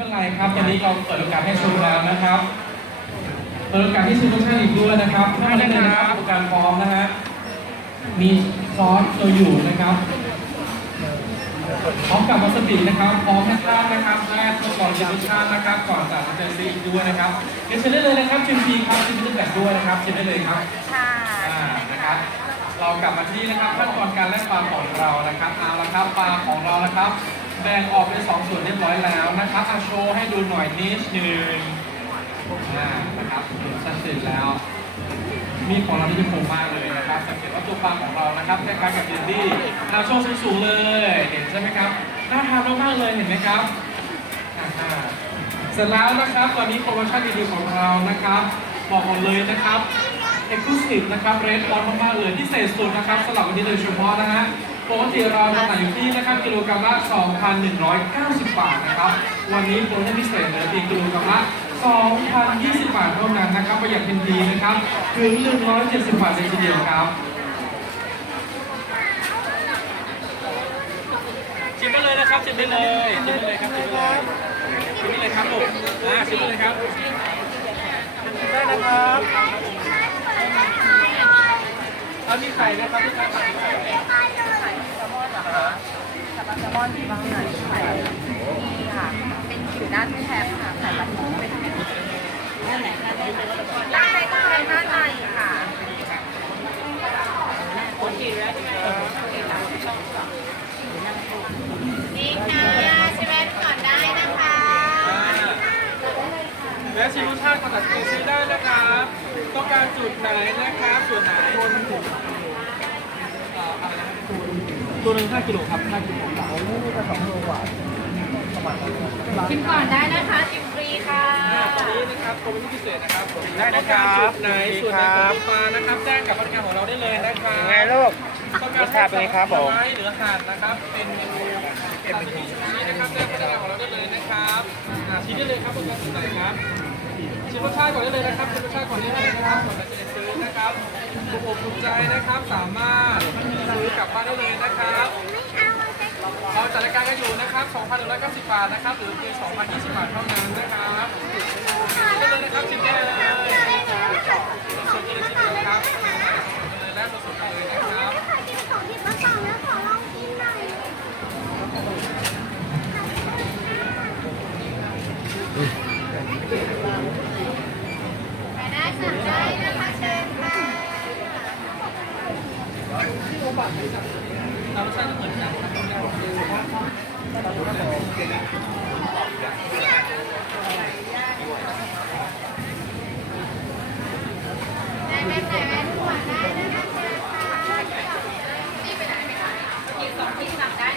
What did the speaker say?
เป็นไรครับตอนนี้เราเปิดโอกาสให้ชมแล้วนะครับเปิดโอกาสให้ชมทุกท่านอีกด้วยนะครับถ้าได้เลยนะครับอุปกรณ์พร้อมนะฮะมีซอสตัวอยู่นะครับพร้อมกับวาซาบินะครับพร้อมให้ท่านนะครับแรกทดลองชิมรสชาตินะครับ ก่อนจากจะเจอซีอีกด้วยนะครับเรียนเชิญได้เลยนะครับชิมฟรีครับชิมไม่ได้แบบด้วยนะครับชิมได้เลยครับค่ะอ่านะครับเรากลับมาที่นะครับขั้นตอนการแล่ปลาของเรานะครับเอาละครับปลาของเรานะครับ แบ่งออกเป็นสองส่วนเรียบร้อยแล้วนะครับอาโชว์ให้ดูหน่อยนิดหนึ่งอ่นะครับเห็นชัดเจนแล้ว มีของเราที่เป็นคมมากเลยนะครับสังเกตว่าตัวปลาของเรานะครับคล้ายๆกับเยนดี้อาโชว์สูงๆเลย เห็นใช่ไหมครับน่าทานมากๆเลยเห็นไหมครับอ่าเสร็จแล้วนะครับตอนนี้โปรโมชั่นดีๆของเรานะครับ บอกหมดเลยนะครับ เอ็กซ์คลูซีฟนะครับเรทออนมากๆเลยพิเศษสุดนะครับสำหรับวันนี้โดยเฉพาะนะฮะปกติเราจำหน่ายอยู่ที่นะครับกิโลกรัมละ 2,190 บาทนะครับ วันนี้โปรโมชั่นพิเศษเหลือเพียงกิโลกรัมละ 2,020 บาทเท่านั้นนะครับประหยัดเป็นดีนะครับถึง 170 บาทเลยทีเดียวครับชิมได้เลยนะครับชิมได้เลยชิมได้เลยครับชิมได้เลยชิมได้เลยครับลูกอ่าชิมได้เลยครับได้นะครับ เอามีไข่นะครับพี่ครับไข่ไข่ไข่แซลมอนเหรอคะแต่ปลาแซลมอนมีบางไหนไข่นี่ค่ะ เป็นผิวด้านแทบค่ะไข่ปลาทูเป็นด้านไหนด้านไหนด้านในก็เป็นด้านในค่ะโอเคแล้วใช่ไหมโอเคแล้วนี่ค่ะใช่ไหมก่อนได้นะคะและชิมรสชาติก่อนตัดสินซื้ได้นะครับ ต้องการจุดไหนนะครับส่วนไหน ตัวหนึ่งตัวหนึ่ง5กิโลครับ5กิโลครับชิมก่อนได้นะคะชิมฟรีค่ะตอนนี้นะครับโปรโมชั่นพิเศษนะครับได้นะครับจุดไหนส่วนไหนของปลานะครับแจ้งกับพนักงานของเราได้เลยนะครับไงลูกต้องการรสชาติเป็นไงครับผมไม้หรือหั่นนะครับ เป็นเมนูซาซิมิซูชินะครับแจ้งพนักงานของเราได้เลยนะครับอ่าชี้ได้เลยครับต้องการจุดไหนครับชิมรสชาติก่อนได้เลยนะครับชิมรสชาติก่อนได้เลยนะครับก่อนจะซื้อนะครับถูกอกถูกใจนะครับสามารถซื้อกลั บบ้านได้เลยนะครับเราจัดรายการกันอยู่นะครับ2,190 บาทนะครับหรือเพียง2,020 บาทเท่านั้นนะครับชิมได้เลยนะครับชิมได้เลยสดๆเลยชิมเลยครับสดๆเลยและสดๆเลยนะครับ ได้สั่งได้นะคะเชิญค่ะ รสชาติเหมือนกันครับได้